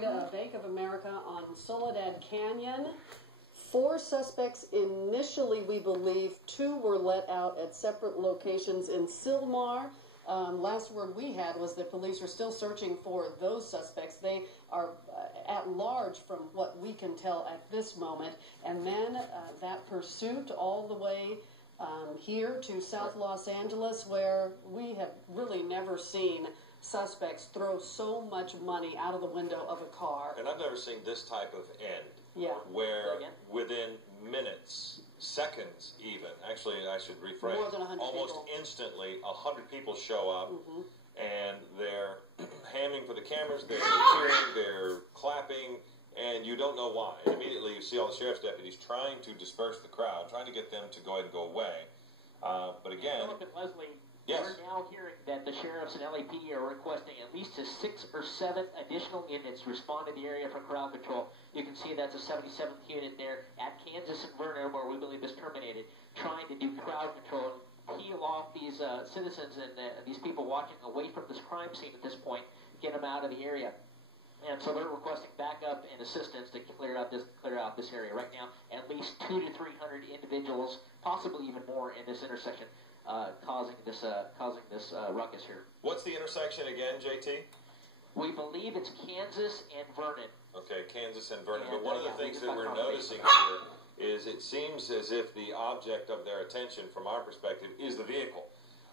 Clarita, Bank of America on Soledad Canyon. 4 suspects initially, we believe. 2 were let out at separate locations in Sylmar. Last word we had was that police are still searching for those suspects. They are at large from what we can tell at this moment. And then that pursuit all the way here to South Los Angeles, where we have really never seen suspects throw so much money out of the window of a car. And I've never seen this type of end. Yeah. Where within minutes, seconds even, actually I should rephrase, more than 100 almost people. Instantly, 100 people show up, and they're hamming for the cameras, they're cheering, they're clapping, and you don't know why. And immediately you see all the sheriff's deputies trying to disperse the crowd, trying to get them to go ahead and go away. But again... Philip and Leslie, yes. We're now hearing that the sheriffs and LAPD are requesting at least 6 or 7 additional units respond to the area for crowd control. You can see that's a 77th unit there at Kansas and Vernon, where we believe is terminated, trying to do crowd control and peel off these citizens and these people watching away from this crime scene at this point, get them out of the area. And so they're requesting backup and assistance to clear out this area. Right now, at least 200 to 300 individuals, possibly even more, in this intersection, causing this ruckus here. What's the intersection again, JT? We believe it's Kansas and Vernon. Okay, Kansas and Vernon. And, but one of the yeah, things that we're noticing here is it seems as if the object of their attention, from our perspective, is the vehicle.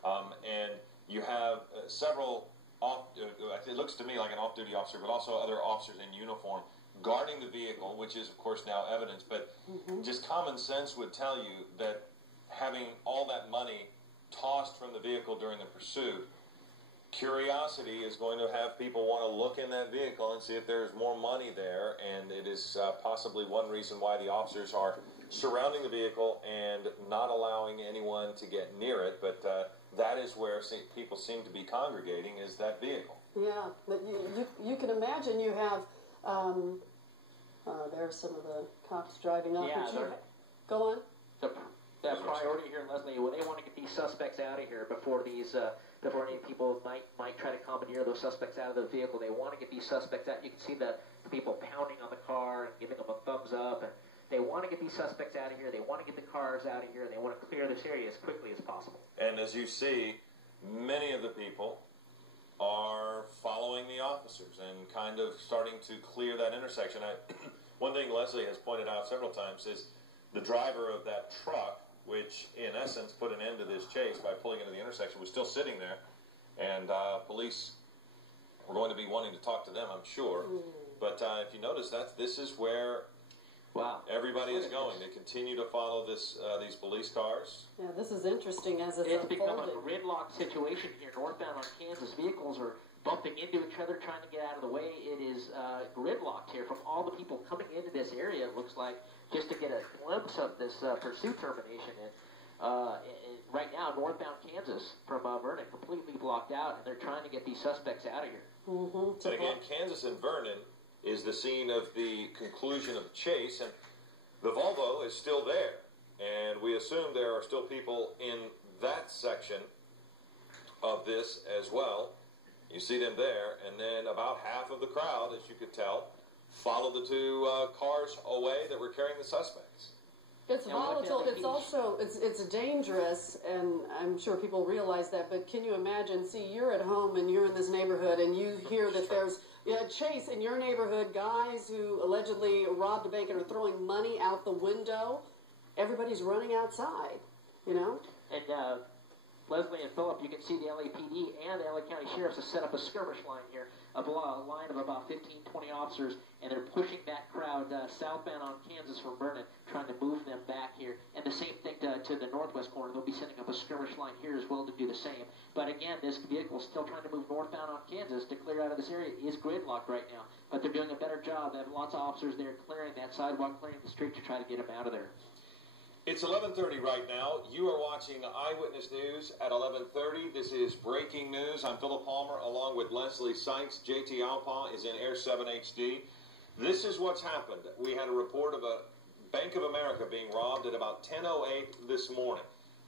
And you have several, it looks to me like an off-duty officer, but also other officers in uniform guarding the vehicle, which is, of course, now evidence. But just common sense would tell you that having all that money tossed from the vehicle during the pursuit, curiosity is going to have people want to look in that vehicle and see if there's more money there, and it is possibly one reason why the officers are surrounding the vehicle and not allowing anyone to get near it. But that is where people seem to be congregating, is that vehicle. Yeah, but you can imagine you have, there's some of the cops driving up. Yeah, go on. The priority here, Leslie, well, they want to get these suspects out of here before any people might try to commandeer those suspects out of the vehicle. They want to get these suspects out. You can see the people pounding on the car and giving them a thumbs up. And they want to get these suspects out of here. They want to get the cars out of here. And they want to clear this area as quickly as possible. And as you see, many of the people are following the officers and kind of starting to clear that intersection. One thing Leslie has pointed out several times is the driver of that truck, which in essence put an end to this chase by pulling into the intersection, was still sitting there. And police were going to be wanting to talk to them, I'm sure. But if you notice, this is where everybody is going. They continue to follow these police cars. Yeah, this is interesting as it's become a gridlock situation here northbound on Kansas. Vehicles are bumping into each other, trying to get out of the way. It is gridlocked here from all the people coming into this area, it looks like, just to get a glimpse of this pursuit termination. And right now, northbound Kansas from Vernon completely blocked out, and they're trying to get these suspects out of here. And again, Kansas and Vernon is the scene of the conclusion of the chase, and the Volvo is still there. And we assume there are still people in that section of this as well. You see them there, and then about half of the crowd, as you could tell, followed the 2 cars away that were carrying the suspects. It's volatile. It's also it's dangerous, and I'm sure people realize that. But can you imagine? See, you're at home and you're in this neighborhood, and you hear that there's a chase in your neighborhood. Guys who allegedly robbed a bank and are throwing money out the window. Everybody's running outside, you know. And Leslie and Philip, you can see the LAPD and the LA County Sheriffs have set up a skirmish line here, a line of about 15, 20 officers, and they're pushing that crowd southbound on Kansas from Vernon, trying to move them back here. And the same thing to the northwest corner. They'll be setting up a skirmish line here as well to do the same. But again, this vehicle is still trying to move northbound on Kansas to clear out of this area. It is gridlocked right now, but they're doing a better job. They have lots of officers there clearing that sidewalk, clearing the street to try to get them out of there. It's 11:30 right now. You are watching Eyewitness News at 11:30. This is breaking news. I'm Philip Palmer along with Leslie Sykes. JT Alpa is in Air 7 HD. This is what's happened. We had a report of a Bank of America being robbed at about 10:08 this morning.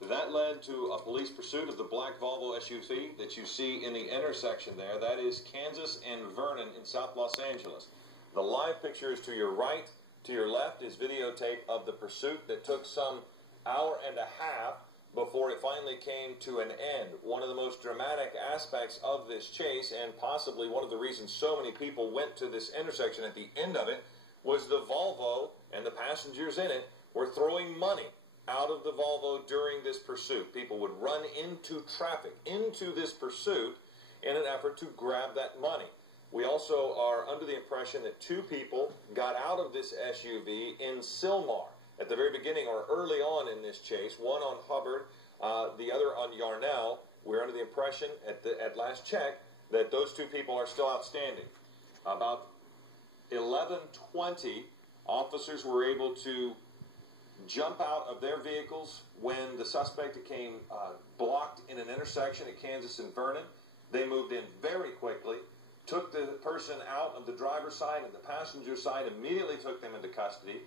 That led to a police pursuit of the black Volvo SUV that you see in the intersection there. That is Kansas and Vernon in South Los Angeles. The live pictures to your right, to your left is videotape of the pursuit that took some hour and a half before it finally came to an end. One of the most dramatic aspects of this chase, and possibly one of the reasons so many people went to this intersection at the end of it, was the Volvo and the passengers in it were throwing money out of the Volvo during this pursuit. People would run into traffic, into this pursuit, in an effort to grab that money. We also are under the impression that 2 people got out of this SUV in Sylmar at the very beginning or early on in this chase, one on Hubbard, the other on Yarnell. We're under the impression at last check that those 2 people are still outstanding. About 11:20, officers were able to jump out of their vehicles when the suspect became blocked in an intersection at Kansas and Vernon. They moved in very quickly, took the person out of the driver's side and the passenger side, immediately took them into custody,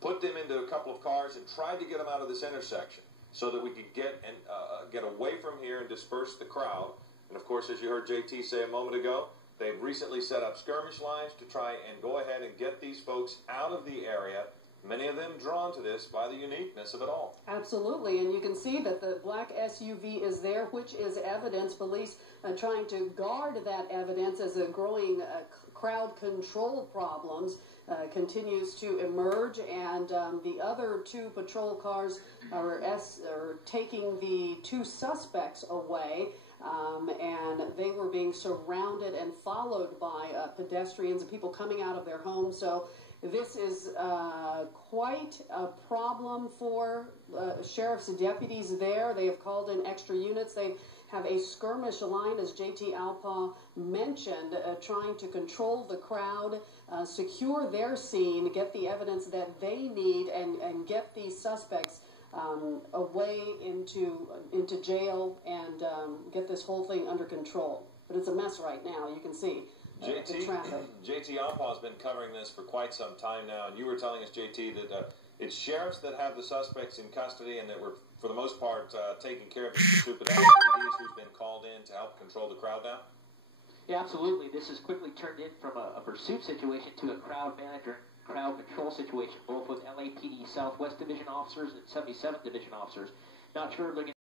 put them into a couple of cars, and tried to get them out of this intersection so that we could get away from here and disperse the crowd. And of course, as you heard JT say a moment ago, they've recently set up skirmish lines to try and go ahead and get these folks out of the area, many of them drawn to this by the uniqueness of it all. Absolutely, and you can see that the black SUV is there, which is evidence. Police trying to guard that evidence as a growing crowd control problems continues to emerge, and the other 2 patrol cars are taking the 2 suspects away, and they were being surrounded and followed by pedestrians and people coming out of their homes. So this is quite a problem for sheriff's deputies there. They have called in extra units. They have a skirmish line, as JT Alpaugh mentioned, trying to control the crowd, secure their scene, get the evidence that they need, and get these suspects away into jail and get this whole thing under control. But it's a mess right now, you can see. JT Alpaugh has been covering this for quite some time now, and you were telling us, JT, that it's sheriffs that have the suspects in custody and that were, for the most part, taking care of the pursuit, but LAPDs who's been called in to help control the crowd now? Yeah, absolutely. This has quickly turned in from a pursuit situation to a crowd control situation, both with LAPD Southwest Division officers and 77th Division officers. Not sure they're going